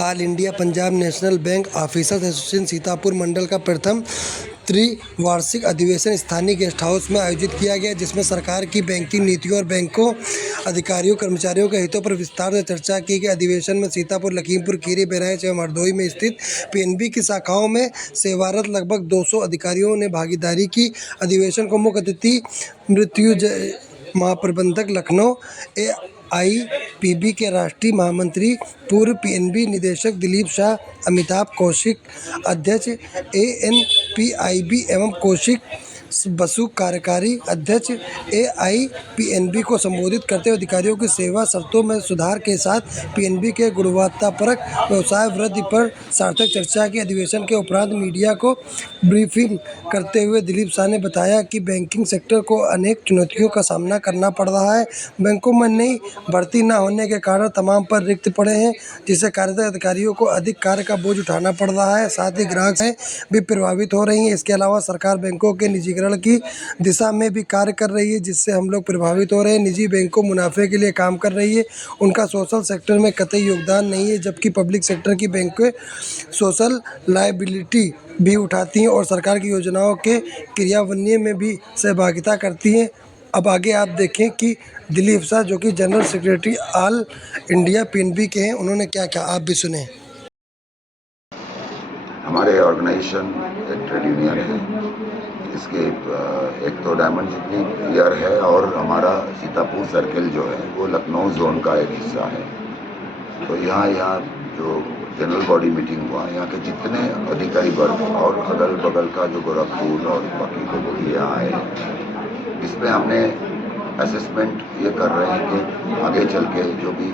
All India Punjab National Bank officers association Sitapur मंडल का प्रथम त्रिवार्षिक अधिवेशन स्थानीय गेस्ट हाउस में आयोजित किया गया, जिसमें सरकार की बैंकिंग नीतियों और बैंकों अधिकारियों कर्मचारियों के हितों पर विस्तार से चर्चा की गई। अधिवेशन में सीतापुर, लखीमपुर खीरी, बहराइच एवं हरदोई में स्थित पीएनबी की शाखाओं में सेवारत लगभग 200 अधिकारियों ने भागीदारी की। अधिवेशन को मुख्य अतिथि मृत्युंजय महाप्रबंधक लखनऊ, AIPB के राष्ट्रीय महामंत्री, पूर्व पीएनबी निदेशक दिलीप शाह, अमिताभ कौशिक, अध्यक्ष ANPIB एवं कौशिक बसु, कार्यकारी अध्यक्ष AIPNB को संबोधित करते हुए अधिकारियों की सेवा शर्तों में सुधार के साथ पीएनबी के गुणवत्तापरक व्यवसाय वृद्धि पर सार्थक चर्चा की। अधिवेशन के उपरांत मीडिया को ब्रीफिंग करते हुए दिलीप शाह ने बताया कि बैंकिंग सेक्टर को अनेक चुनौतियों का सामना करना पड़ रहा है। बैंकों में नई भर्ती न होने के कारण तमाम पद रिक्त पड़े हैं, जिससे कार्यरत अधिकारियों को अधिक कार्य का बोझ उठाना पड़ रहा है। साथ ही ग्राहक सेवाएं भी प्रभावित हो रही हैं। इसके अलावा सरकार बैंकों के निजीकरण की दिशा में भी कार्य कर रही है, जिससे हम लोग प्रभावित हो रहे हैं। निजी बैंकों मुनाफे के लिए काम कर रही है, उनका सोशल सेक्टर में कतई योगदान नहीं है, जबकि पब्लिक सेक्टर की बैंकें सोशल लायबिलिटी भी उठाती हैं और सरकार की योजनाओं के क्रियान्वयन में भी सहभागिता करती हैं। अब आगे आप देखें कि दिलीप शाह, जो कि general secretary all India PNB के हैं, उन्होंने क्या कहा, आप भी सुने। हमारे ऑर्गेनाइजेशन एक ट्रेड यूनियन है, इसके एक तो डायमंड जुबली ईयर है और हमारा सीतापुर सर्किल जो है वो लखनऊ जोन का एक हिस्सा है। तो यहाँ जो जनरल बॉडी मीटिंग हुआ, यहाँ के जितने अधिकारी वर्ग और अगल बगल का जो गोरखपुर और बाकी लोग भी यहाँ आए हैं, इसमें हमने असेसमेंट ये कर रहे हैं कि आगे चल के जो भी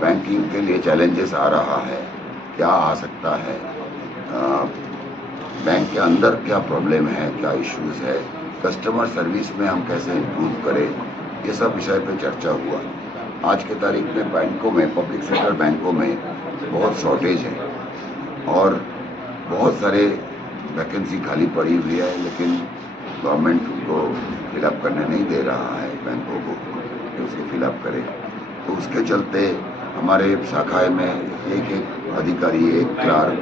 बैंकिंग के लिए चैलेंजेस आ रहा है, क्या आ सकता है, बैंक के अंदर क्या प्रॉब्लम है, क्या इश्यूज है, कस्टमर सर्विस में हम कैसे इम्प्रूव करें, ये सब विषय पे चर्चा हुआ। आज के तारीख में बैंकों में, पब्लिक सेक्टर बैंकों में बहुत शॉर्टेज है और बहुत सारे वैकेंसी खाली पड़ी हुई है, लेकिन गवर्नमेंट उनको फिलअप करने नहीं दे रहा है बैंकों को कि उसको फिलअप करें। तो उसके चलते हमारे शाखा में एक अधिकारी, एक क्लार्क,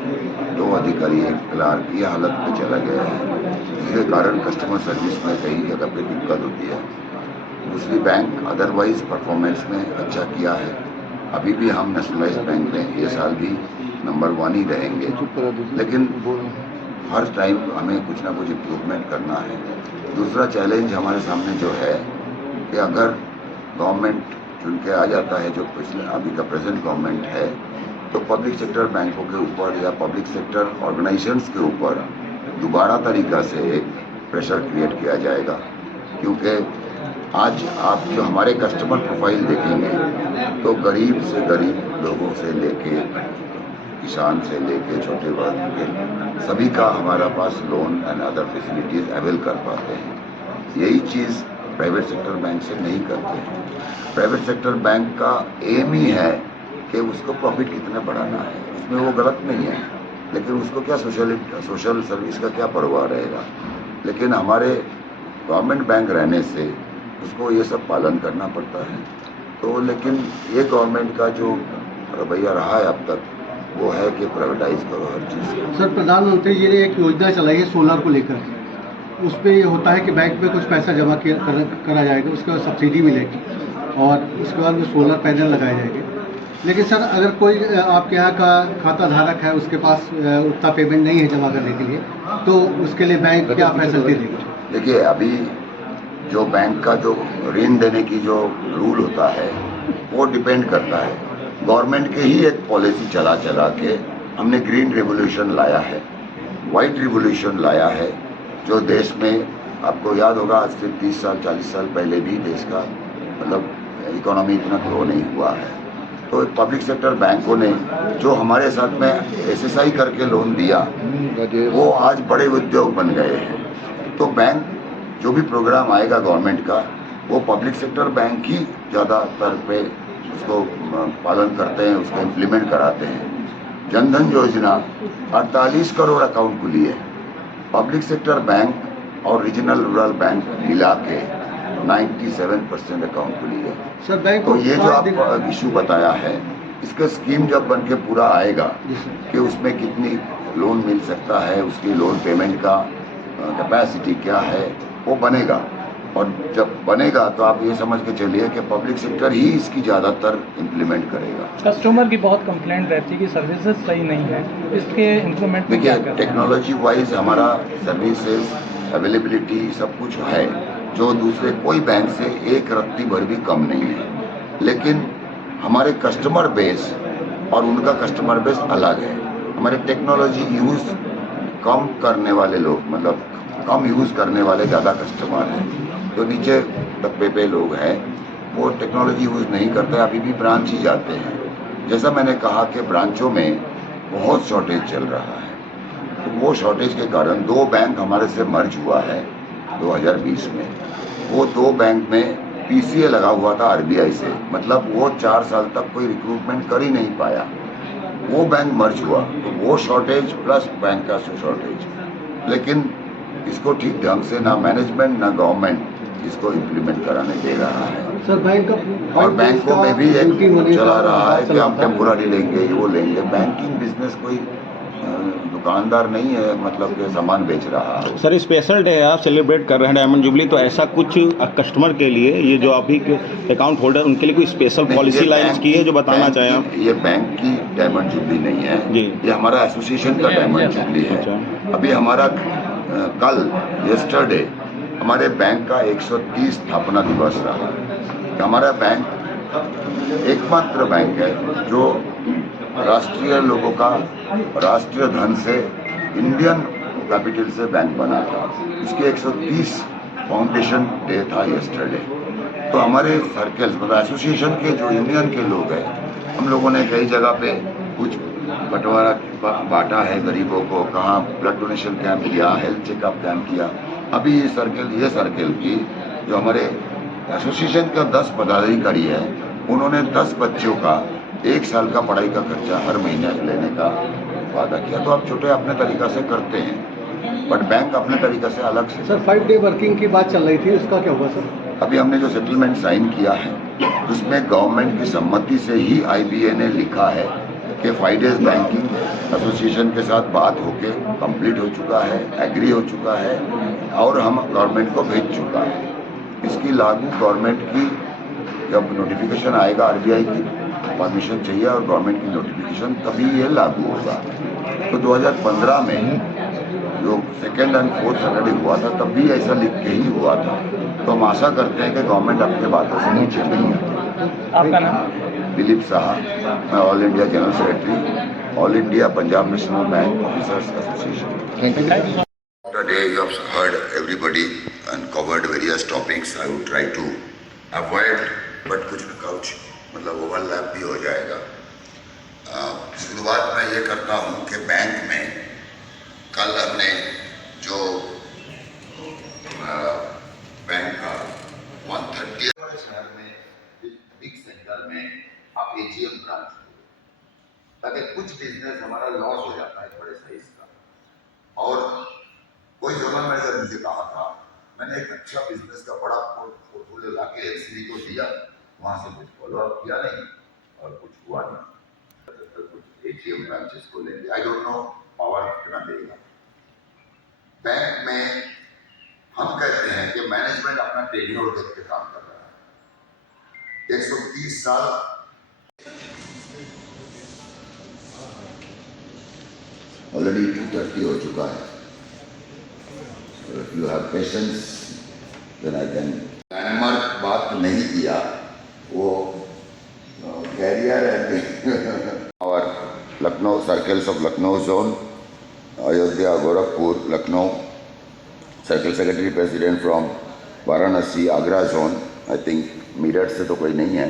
2 अधिकारी, एक क्लार्क, ये हालत पे चला गया है, जिसके कारण कस्टमर सर्विस में कई जगह पे दिक्कत होती है। दूसरी, बैंक अदरवाइज परफॉर्मेंस में अच्छा किया है। अभी भी हम नेशनलाइज बैंक में ये साल भी नंबर 1 ही रहेंगे, लेकिन हर टाइम हमें कुछ ना कुछ इम्प्रूवमेंट करना है। दूसरा चैलेंज हमारे सामने जो है कि अगर गवर्नमेंट चुन के आ जाता है, जो पिछले अभी का प्रेजेंट गवर्नमेंट है, तो पब्लिक सेक्टर बैंकों के ऊपर या पब्लिक सेक्टर ऑर्गेनाइजेशंस के ऊपर दोबारा तरीका से एक प्रेशर क्रिएट किया जाएगा। क्योंकि आज आप जो हमारे कस्टमर प्रोफाइल देखेंगे तो गरीब से गरीब लोगों से लेके किसान से लेके छोटे वर्ग के सभी का हमारा पास loan and other facilities avail कर पाते हैं। यही चीज़ प्राइवेट सेक्टर बैंक से नहीं करते हैं। प्राइवेट सेक्टर बैंक का एम ही है कि उसको प्रॉफिट कितना बढ़ाना है, उसमें वो गलत नहीं है, लेकिन उसको क्या सोशल सर्विस का क्या परवाह रहेगा। लेकिन हमारे गवर्नमेंट बैंक रहने से उसको ये सब पालन करना पड़ता है। तो लेकिन ये गवर्नमेंट का जो रवैया रहा है अब तक, वो है कि प्राइवेटाइज करो हर चीज़। सर, प्रधानमंत्री जी ने एक योजना चलाई है सोलर को लेकर, उस पर ये होता है कि बैंक में कुछ पैसा जमा करा जाएगा, उसके बाद सब्सिडी मिलेगी और उसके बाद में सोलर पैनल लगाए जाएंगे। लेकिन सर, अगर कोई आपके यहाँ का खाता धारक है, उसके पास उतना पेमेंट नहीं है जमा करने के लिए, तो उसके लिए बैंक क्या फैसिलिटी देगा? देखिए, अभी जो बैंक का जो ऋण देने की जो रूल होता है वो डिपेंड करता है। गवर्नमेंट के ही एक पॉलिसी चला के हमने ग्रीन रिवोल्यूशन लाया है, वाइट रिवोल्यूशन लाया है, जो देश में आपको याद होगा आज से 30 साल 40 साल पहले भी देश का मतलब इकोनॉमी इतना ग्रो नहीं हुआ है। तो पब्लिक सेक्टर बैंकों ने जो हमारे साथ में SSI करके लोन दिया, वो आज बड़े उद्योग बन गए हैं। तो बैंक जो भी प्रोग्राम आएगा गवर्नमेंट का, वो पब्लिक सेक्टर बैंक ही ज़्यादातर पे उसको पालन करते हैं, उसको इम्प्लीमेंट कराते हैं। जनधन योजना 48 करोड़ अकाउंट खुली है। पब्लिक सेक्टर बैंक और रीजनल रूरल बैंक मिला के 97% अकाउंट खुली है। सर, बैंक तो ये जो आप इशू बताया है, इसका स्कीम जब बन के पूरा आएगा जी सर। कि उसमें कितनी लोन मिल सकता है, उसकी लोन पेमेंट का कैपेसिटी क्या है, वो बनेगा। और जब बनेगा तो आप ये समझ के चलिए कि पब्लिक सेक्टर ही इसकी ज़्यादातर इम्प्लीमेंट करेगा। कस्टमर की बहुत कंप्लेंट रहती है कि सर्विसेज सही नहीं है, इसके इम्प्रूवमेंट में क्या देखिए, कर रहे हैं? टेक्नोलॉजी वाइज हमारा सर्विसेज अवेलेबिलिटी सब कुछ है जो दूसरे कोई बैंक से एक रत्ती भर भी कम नहीं है, लेकिन हमारे कस्टमर बेस और उनका कस्टमर बेस अलग है। हमारे टेक्नोलॉजी यूज़ कम करने वाले लोग, मतलब कम यूज़ करने वाले ज़्यादा कस्टमर हैं। जो नीचे तबके पे लोग हैं वो टेक्नोलॉजी यूज़ नहीं करते, अभी भी ब्रांच ही जाते हैं। जैसा मैंने कहा कि ब्रांचों में बहुत शॉर्टेज चल रहा है, तो वो शॉर्टेज के कारण 2 बैंक हमारे से मर्ज हुआ है 2020 में। वो 2 बैंक में पीसीए लगा हुआ था आरबीआई से, मतलब वो 4 साल तक कोई रिक्रूटमेंट कर ही नहीं पाया। वो बैंक मर्ज हुआ तो वो शॉर्टेज प्लस बैंक का शॉर्टेज, लेकिन इसको ठीक ढंग से ना मैनेजमेंट ना गवर्नमेंट इसको इम्प्लीमेंट कराने दे रहा है। सर बैंक का और बैंकों में भी एक चला रहा है कि हम टेम्पोररी लेंगे, वो लेंगे। बैंकिंग बिजनेस कोई दुकानदार नहीं है, मतलब कि सामान बेच रहा है। सर, स्पेशल डे आप सेलिब्रेट कर रहे हैं डायमंड जुबली, तो ऐसा कुछ कस्टमर के लिए, ये जो अभी के अकाउंट होल्डर उनके लिए कोई स्पेशल पॉलिसी लाइंस की है जो बताना चाहें आप? ये बैंक की डायमंड जुबली नहीं है जी। ये हमारा एसोसिएशन का डायमंड जुबली है। अच्छा। अभी हमारा कल येस्टरडे हमारे बैंक का 130 स्थापना दिवस रहा। हमारा बैंक एकमात्र बैंक है जो राष्ट्रीय लोगों का राष्ट्रीय धन से इंडियन कैपिटल से बैंक बना था। इसके 130 फाउंडेशन डे था येस्टरडे। तो हमारे सर्कल्स, मतलब एसोसिएशन के जो यूनियन के लोग हैं, हम लोगों ने कई जगह पे कुछ बंटवारा बांटा है गरीबों को, कहाँ ब्लड डोनेशन कैंप किया, हेल्थ चेकअप कैंप किया। अभी ये सर्कल की जो हमारे एसोसिएशन का 10 पदाधिकारी है, उन्होंने 10 बच्चों का 1 साल का पढ़ाई का खर्चा हर महीने लेने का वादा किया। तो आप छोटे अपने तरीका से करते हैं, बट बैंक अपने तरीका से अलग से। सर 5 डे वर्किंग की बात चल रही थी, उसका क्या हुआ सर? अभी हमने जो सेटलमेंट साइन किया है उसमें गवर्नमेंट की सम्मति से ही आईबीए ने लिखा है कि 5 डेज बैंकिंग एसोसिएशन के साथ बात होके कंप्लीट हो चुका है, एग्री हो चुका है और हम गवर्नमेंट को भेज चुका है। इसकी लागू गवर्नमेंट की जब नोटिफिकेशन आएगा, आरबीआई की परमिशन चाहिए और गवर्नमेंट की नोटिफिकेशन, तभी ये लागू होगा। तो 2015 में जो 2nd और 4th सैटरडे हुआ था तब भी ऐसा लिख के ही हुआ था। तो हम आशा करते हैं कि गवर्नमेंट अपने बातों से नीचे नहीं है। आपका नाम? दिलीप साहा, मैं all India general secretary, all India Punjab National Bank officers association. Today you have heard everybody and covered various topics. I would try to avoid, but कुछ मतलब ओवरलैप भी हो जाएगा। शुरुआत मैं ये करता हूँ कि बैंक में कल हमने जो बैंक का 130 शहर में बिग सेंटर में आप एजीएम ब्रांच, ताकि कुछ बिजनेस हमारा लॉस हो जाता है बड़े साइज का। और कोई जोनल मैनेजर मुझे कहा था, मैंने एक अच्छा बिजनेस का बड़ा पोर्टफोलियो लाके एलसीडी को दिया, वहां से कुछ फॉलो अप किया नहीं और कुछ हुआ नहीं। कुछ एजीएम ब्रांचेस को लेंगे, आई डोंट नो पावर कितना देगा। बैंक में हम कहते हैं कि मैनेजमेंट अपना टेन्योर देख के काम कर रहा है। 130 साल ऑलरेडी 2:30 हो चुका है। If you have patience, then I can. Landmark बात नहीं किया, वो कैरियर है। और Lucknow circles of Lucknow zone, Ayodhya, Gorakhpur, Lucknow, circle secretary president from Varanasi, Agra zone, I think Meerut से तो कोई नहीं है,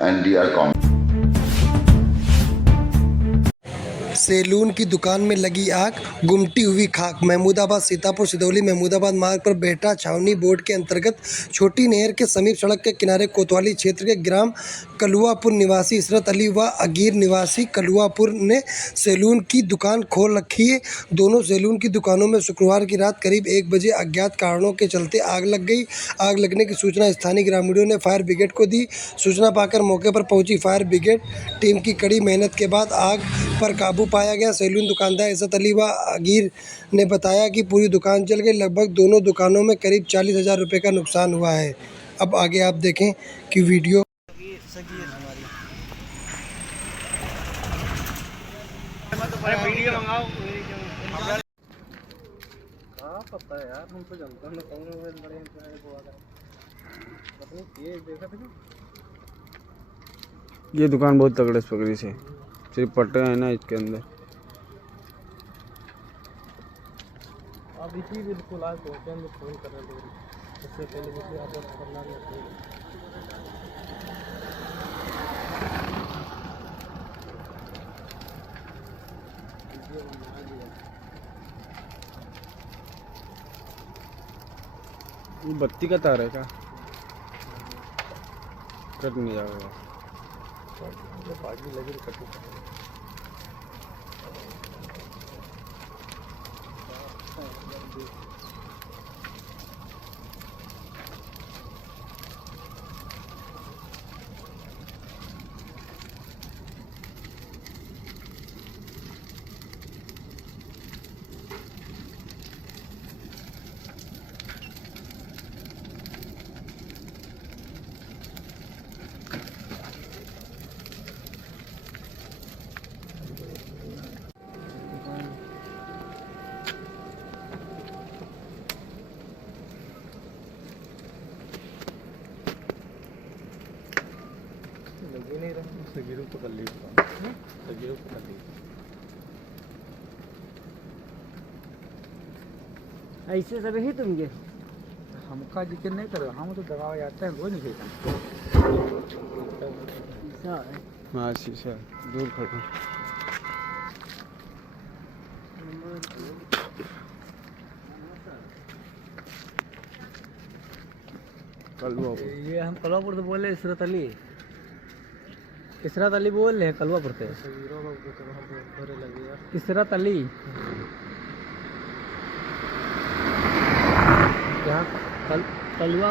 and D R com. Salon की दुकान में लगी आग, गुमटी हुई खाक। महमूदाबाद सीतापुर सिदौली महमूदाबाद मार्ग पर बेटा छावनी बोर्ड के अंतर्गत छोटी नहर के समीप सड़क के किनारे कोतवाली क्षेत्र के ग्राम कलुआपुर निवासी इसरत अली व अगीर निवासी कलुआपुर ने सैलून की दुकान खोल रखी है। दोनों सैलून की दुकानों में शुक्रवार की रात करीब 1 बजे अज्ञात कारणों के चलते आग लग गई। आग लगने की सूचना स्थानीय ग्रामीणों ने फायर ब्रिगेड को दी। सूचना पाकर मौके पर पहुंची फायर ब्रिगेड टीम की कड़ी मेहनत के बाद आग पर काबू पाया गया। सैलून दुकानदार इसरत अली व अगीर ने बताया कि पूरी दुकान जल गई। लगभग दोनों दुकानों में करीब 40,000 रुपये का नुकसान हुआ है। अब आगे आप देखें कि वीडियो। ये दुकान बहुत तगड़े से पकड़ी से, सिर्फ पट्टे हैं ना इसके अंदर। अब इसी बिल्कुल आज पहुँचे हम फोन कर रहे थे, इससे पहले मुझे आप करना नहीं। ये बत्ती का तार है क्या? कट नहीं जाएगा। बाकी लगी कटी। लगी नहीं रहा, सगीरों को कर ली, सगीरों को कर ली। ऐसे सब ही तुम ये हमका जिक्र नहीं करो, हम तो दबाव जाते हैं, वो नहीं भेजा। हाँ शीशा दूर खड़ा। ये हम कलवापुर से बोल रहे इसरत अली बोल रहे हैं कलवापुर से। इसरत अली यहाँ कलवा